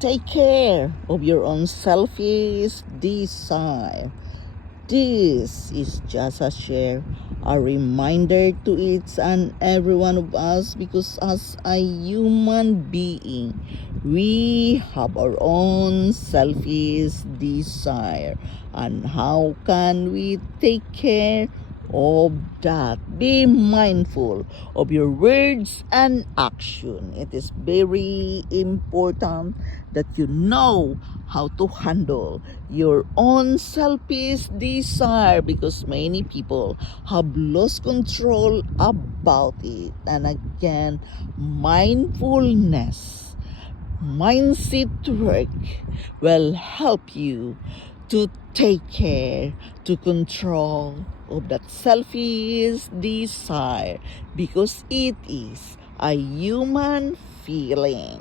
take care of your own selfish desire. This is just a share, a reminder to each and every one of us, because as a human being, we have our own selfish desire. And how can we take care of that? Be mindful of your words and action. It is very important that you know how to handle your own selfish desire, because many people have lost control about it. And again, mindfulness, mindset work will help you to take care, to control of that selfish desire, because it is a human feeling.